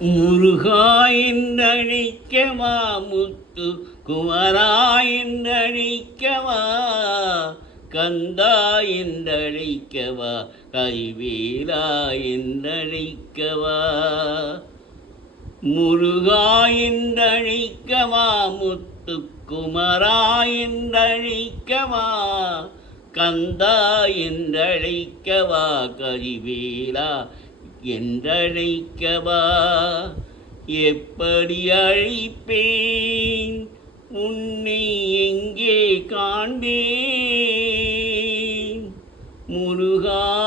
முருகா என்றழைக்கவா முத்து குமராயின்றழிக்கவா கந்தாயின்றழிக்கவா கந்தா முருகாயின்றழிக்கவா முத்து குமராயின்றழிக்கவா கந்தாயின்றழிக்கவா கந்தா கரிவேலா என்றழைக்கவா? எப்படி அழைப்பேன்? உன்னை எங்கே காண்பேன்? முருகா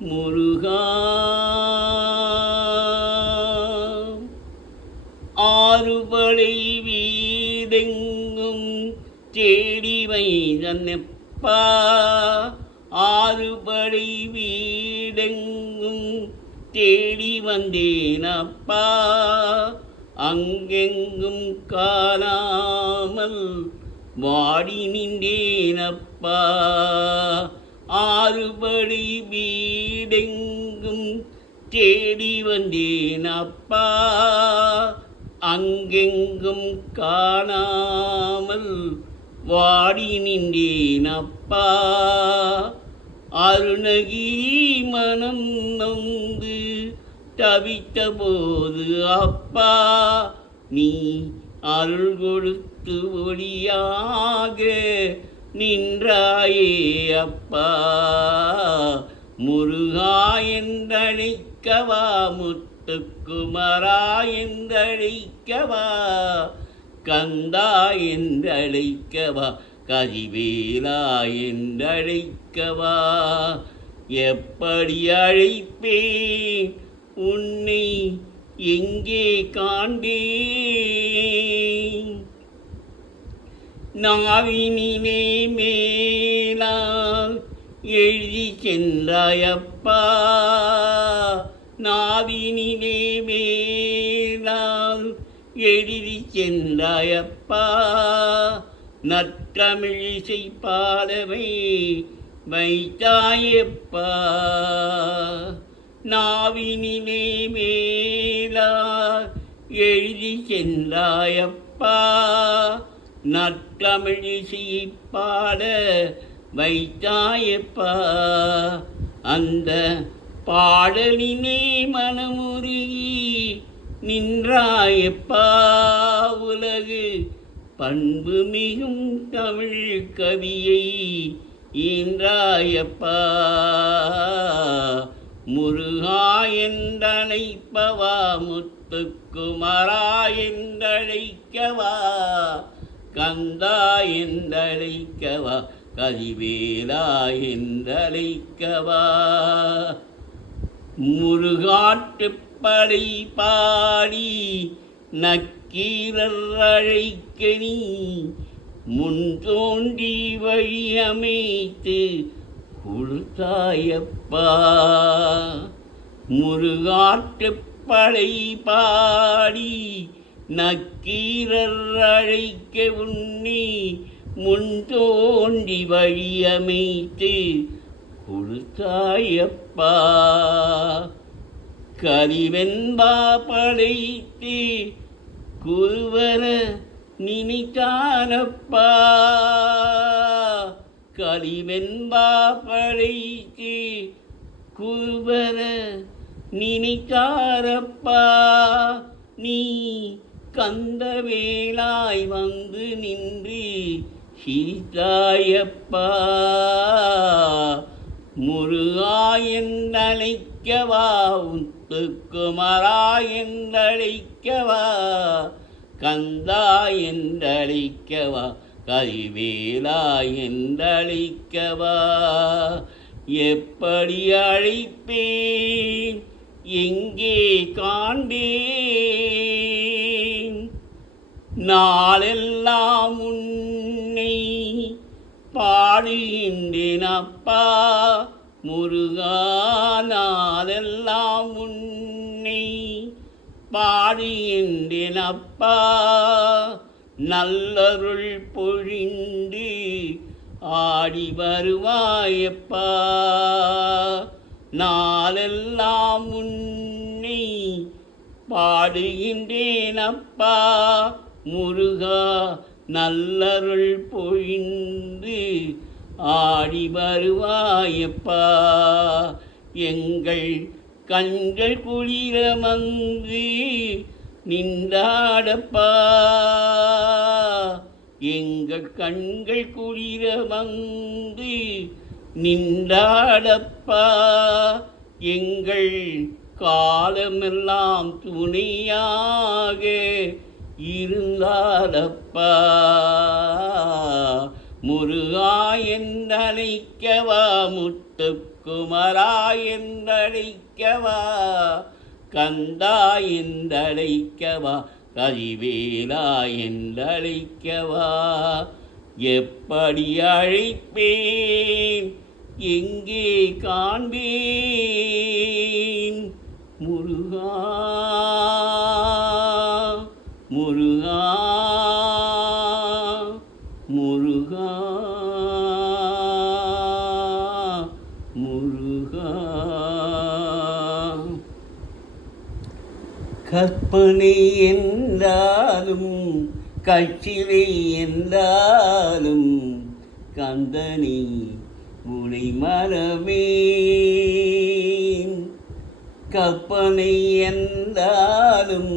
முருகா. ஆறுபடை வீடெங்கும் தேடி வைதனப்பா தேடி வந்தேன் அப்பா அங்கெங்கும் காணாமல் வாடி நின்றேன் அப்பா ஆறுபடி வீடெங்கும் தேடி வந்தேன் அப்பா அங்கெங்கும் காணாமல் வாடி நின்றேன் அப்பா அருணகி மனம் நொந்து தவித்த போது அப்பா நீ அருள் கொடுத்து ஒளியாக நின்றாயே அப்பா. முருகா என்றழைக்கவா முத்துக்குமரா என்றழைக்கவா கந்தா என்றழைக்கவா கரிவேலா கேட்கவா? எப்படி அழைப்பேன்? உன்னை எங்கே காண்பேன்? நாவினிலே மேலால் எழுதி சென்றாயப்பா நாவினிலே மேலால் எழுதி சென்றாயப்பா நற்றமிழிசை பாடவே வைத்தாயப்பா. நாவினிலே மேலா எழுதி சென்றாயப்பா. நற்றமிழிசை வைத்தாயப்பா. அந்த பாடலினே மனமுருகி நின்றாயப்பா. உலகு பண்பு மிகும் தமிழ் கவியை ஈன்றாயப்பா முருகா என்றழைப்பவா முத்துக்குமரா என்றழைக்கவா கந்தா என்றழைக்கவா கதிவேலா என்றழைக்கவா. முருகாட்டுப்படை பாடி நக்கீரர் அழைக்க நீ முன் தோன்றி வழி அமைத்து கொடுத்தாயப்பா முருகாட்டுப்படை பாடி நக்கீரர் அழைக்க உண்ணி முன் தோண்டி வழி அமைத்து கொடுத்தாயப்பா கரிவெண்பா படைத்து குருவர நினைத்தானப்பா? கரிவென்பா படைக்கு குருவர நினைத்தாரப்பா? நீ கந்தவேளாய் வந்து நின்று சீதாயப்பா முருகா என்றழைக்கவா? உத்துக்குமரா என்றழைக்கவா? கந்தா என்றழிக்கவா கரிவேலா என்றழிக்கவா எப்படி அழைப்பேன்? எங்கே காண்பேன்? நாளெல்லாம் உன்னை பாடுகின்றேன் அப்பா. முருகா நாளெல்லாம் உன்னை பாடியின்றினப்பா நல்லருள் பொழிந்து ஆடி வருவாயப்பா. நாளெல்லாம் உன்னை பாடுகின்றேனப்பா. முருகா நல்லருள் பொழிந்து ஆடி வருவாயப்பா. எங்கள் கண்கள் குளிர மங்கு நின்றாடப்பா. எங்கள் கண்கள் குளிர வந்து நின்றாடப்பா. எங்கள் காலமெல்லாம் துணையாக இருந்தாடப்பா. முருகா என்றழைக்கவா முத்துக்குமரா என்றழைக்கவா கந்தா என்றழைக்கவா கரிவேலா என்றழைக்கவா எப்படி அழைப்பேன்? எங்கே காண்பேன்? முருகா முருகா. கற்பனை என்றாலும் கட்சிலை என்றாலும் கந்தனி முனை மரமே கற்பனை என்றாலும்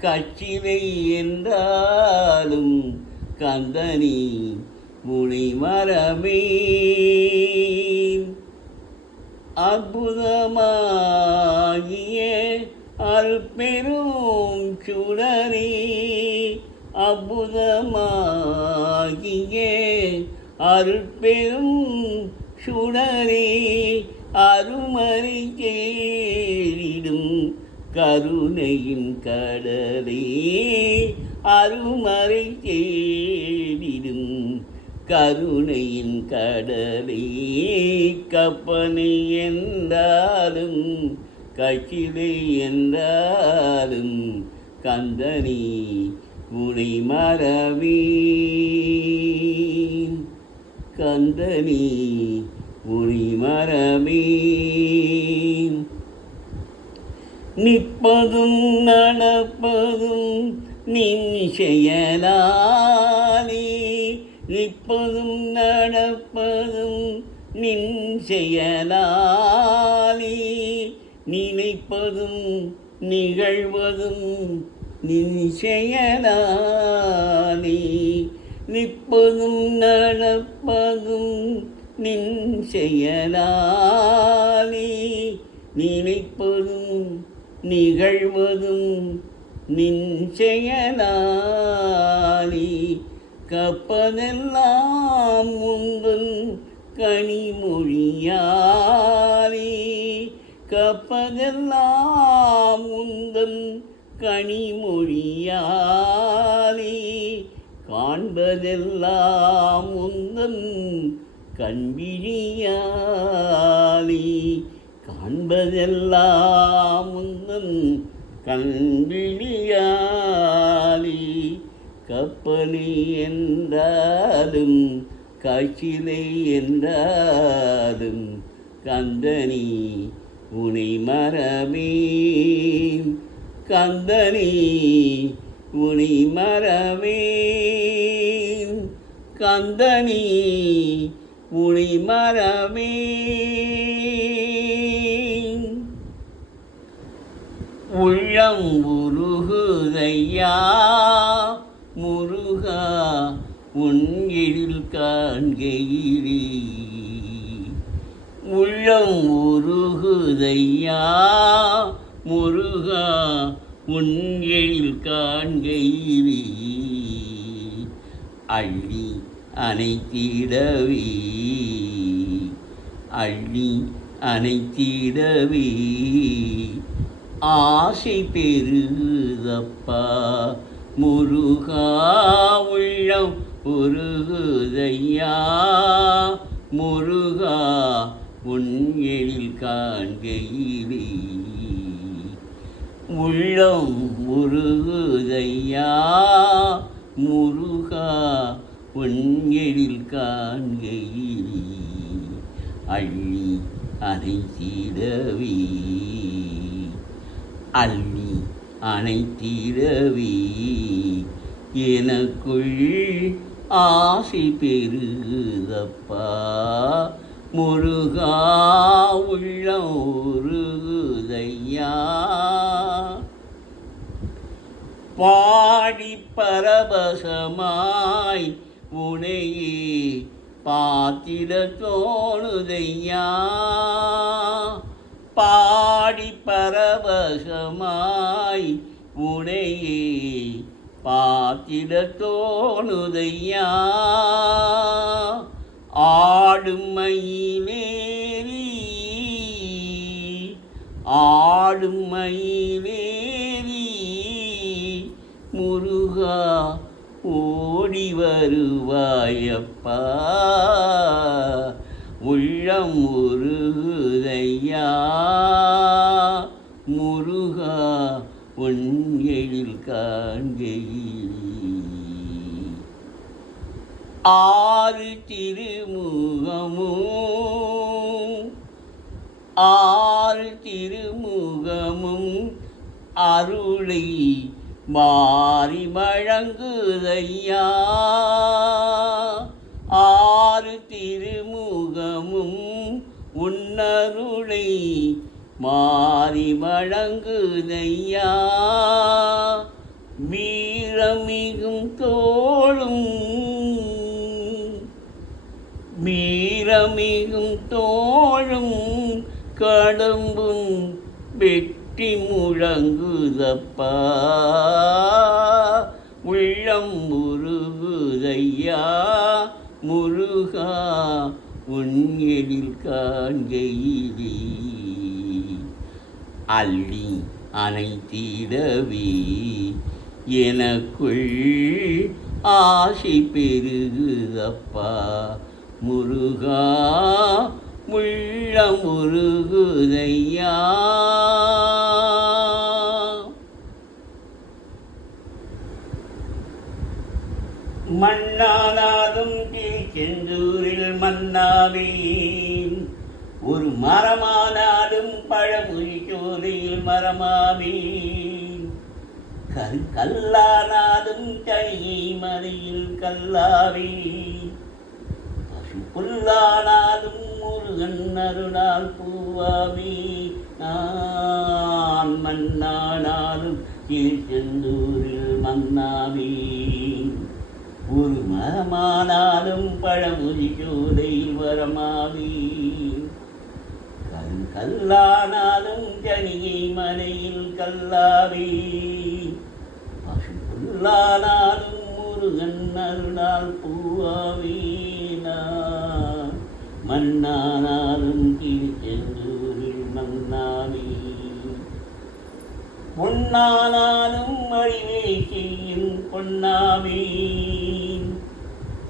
கட்சிலை என்றாலும் கந்தனி முனை மரமே அற்புதமாகி அல்பெரும் சுடரே அற்புதமாகிய. அருட்பெரும் சுடரே அருமறை கேளிடும் கருணையின் கடலே. அருமறை தேடிடும் கருணையின் கடலே. கப்பனை என்றாலும் கச்சிலை என்றாலும் கந்தனி உனை மரவீன் கந்தனி உனை மரமீன் நிற்பதும் நடப்பதும் நின்செயலாலே நிற்பதும் நடப்பதும் நின் செயலாலே. நினைப்பதும் நிகழ்வதும் நின் நிற்பதும் நடப்பதும் நின் செயலாலே நினைப்பதும் நிகழ்வதும் நின் செயலாளி கப்பதெல்லாம் உங்கள் கனிமொழியாளி கப்பதெல்லாம் உந்தன் கனிமொழியாலே காண்பதெல்லாம் உந்தன் கண்விழியாளி காண்பதெல்லாம் உந்தன் கண்விழியாளி கப்பலி என்றாலும் காட்சிலை என்றாலும் கந்தனி உனை மரமேன் கந்தனே உனை மரமேன் கந்தனே உனை மரமேன் உள்ளம் உருகுதையா முருகா உன் எழில் காண்கிறீ உள்ளம் உருகுதையா? முருகா உன் காண்கைவி அள்ளி அனைத்திடவி அள்ளி அனைத்திடவி ஆசை பெருதப்பா முருகா உள்ளம் உருகுதையா? முருகா உன் எழில் காண்கையிலே. உள்ளம் முருகுதையா? முருகா உன் எழில் காண்கையிலே. அள்ளி அணைத்திடவே அள்ளி அனைத்திடவே எனக்குள் ஆசை பெருதப்பா முருகா உள்ளம் உருகுதையா? பாடி பரபசமாய் உனையே பாத்திர தோணுதையா? பாடி பரவசமாய் உனையே பாத்திர தோணுதையா? ஆடும் மயிலேறி ஆடும் மயிலேறி முருகா ஓடி வருவாயப்பா. உள்ளம் முருகுதையா முருகா உன் எழில் காண்கையில் ஆறு திருமுகமும் ஆறு திருமுகமும் அருளை மாறி வழங்குதையா? ஆறு திருமுகமும் உன்னருளை மாறி வழங்குதையா? வீரமிகும் தோளும் வீரமிகும் தோழும் கடம்பும் வெற்றி முழங்குதப்பா. உள்ளம் முருகுதையா முருகா உன் எழில் காண்கையிலே. அள்ளி அனைத்திடவே எனக்குள் ஆசை பெருகுதப்பா. முருகா முள்ள முருகுதையா. மண்ணானாதும் செந்தூரில் மன்னாவேன் ஒரு மரமானாலும் பழமொழி சோலையில் மரமாவேன் கரு கல்லானாலும் தனியை மலையில் கல்லாவேன் புல்லானாலும் முருகன் அருளால் பூவாமி நான் மண்ணானாலும் கீழ்ச்செந்தூரில் மன்னாமி. ஒரு மரமானாலும் பழமொழி ஜோதை வரமாவி கல் கல்லானாலும் கனியை மலையில் கல்லாவி பசு புல்லானாலும் முருகன் அருளால் பூவாவே மன்னானாலும் திருச்செந்தூரில் மன்னாவே பொன்னானாலும் அழிவே செய்யும் பொன்னாமே.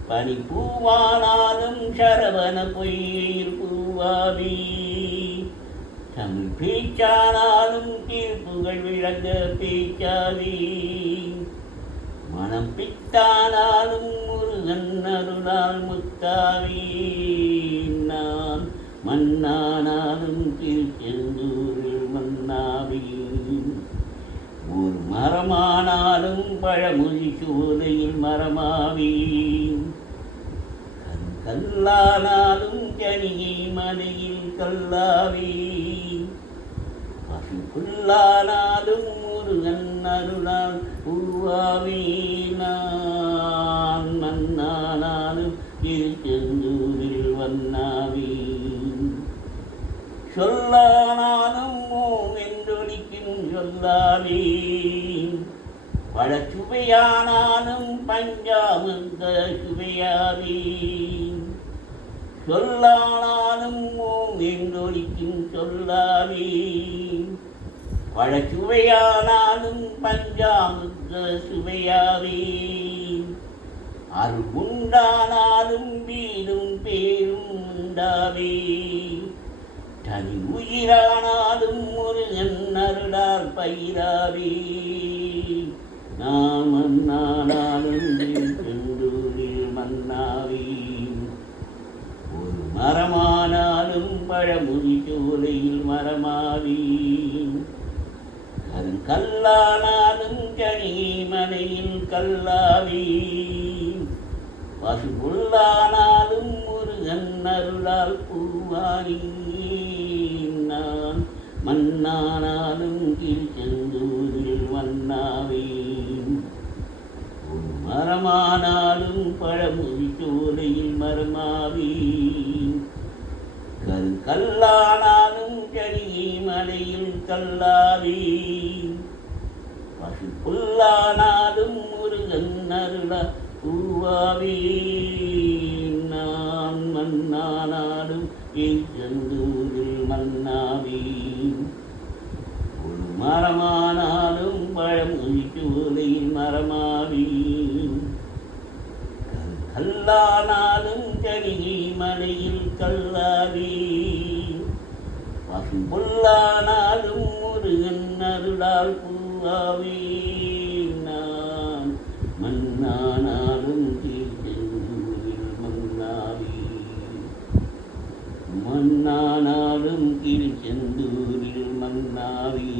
பனி பூவானாலும் சரவண பொய்யில் பூவாவே தமிழ் பேச்சானாலும் தீர்ப்புகள் விளங்க பேச்சாவே மனம் பித்தானாலும் முருகன் அருளால் முத்தாவே நான் மண்ணானாலும் திருச்செந்தூரில் மன்னாவே ஒரு மரமானாலும் பழமொழி சோலையில் மரமாவேன் கல் கல்லானாலும் கனியை மலையில் கல்லாவி பசுக்குள்ளானாலும் முருகன் அருளால் உருவாவே நான் மன்னானாலும் திருச்செந்தூரில் வண்ணாவே சொல்லானாலும் ஓம் என்றொலிக்கும் சொல்லாவே பல சுவையானாலும் பஞ்சாமிர்த சுவையாவே சொல்லானாலும் ஓம் என்றொலிக்கும் சொல்லாவே பல சுவையானாலும் பஞ்சாமிர்த சுவையாவே அருள் உண்டானாலும் வீடும் பேரும் உண்டாவே தனி உயிரானாலும் முருகன் அருளால் பயிராவி? நாமன் நானாலும் செந்தூரில் மன்னாவே. ஒரு மரமானாலும் பழமுதி சோலையில் மரமாவே. கரும் கல்லானாலும் கனிமலையில் கல்லாவி. பசுபுல்லானாலும் முருகன் அருளால் பூவாரி மண்ணானாலும் திருச்செந்தூரில் மன்னாவேன் ஒரு மரமானாலும் பழமுதி சோலையில் மரமாவேன். கல் கல்லானாலும் கனியை மலையில் கல்லாவி பசு புல்லானாலும் முருகன் அருள உருவாவே நான் மண்ணானாலும் எந்தூரில் மன்னாவி ஒரு மரமானாலும் பழமொழி சோலையில் மரமாவி கல்லானாலும் கனிகை மலையில் கல்லாவி பசும்புல்லானாலும் முருகன் அருளால் பூவாவி நான் மண்ணானாலும் கீழ்ச்செந்தூரில் மன்னாவி மண்ணானாலும் கீழ்ச்செந்தூரில் மன்னாவி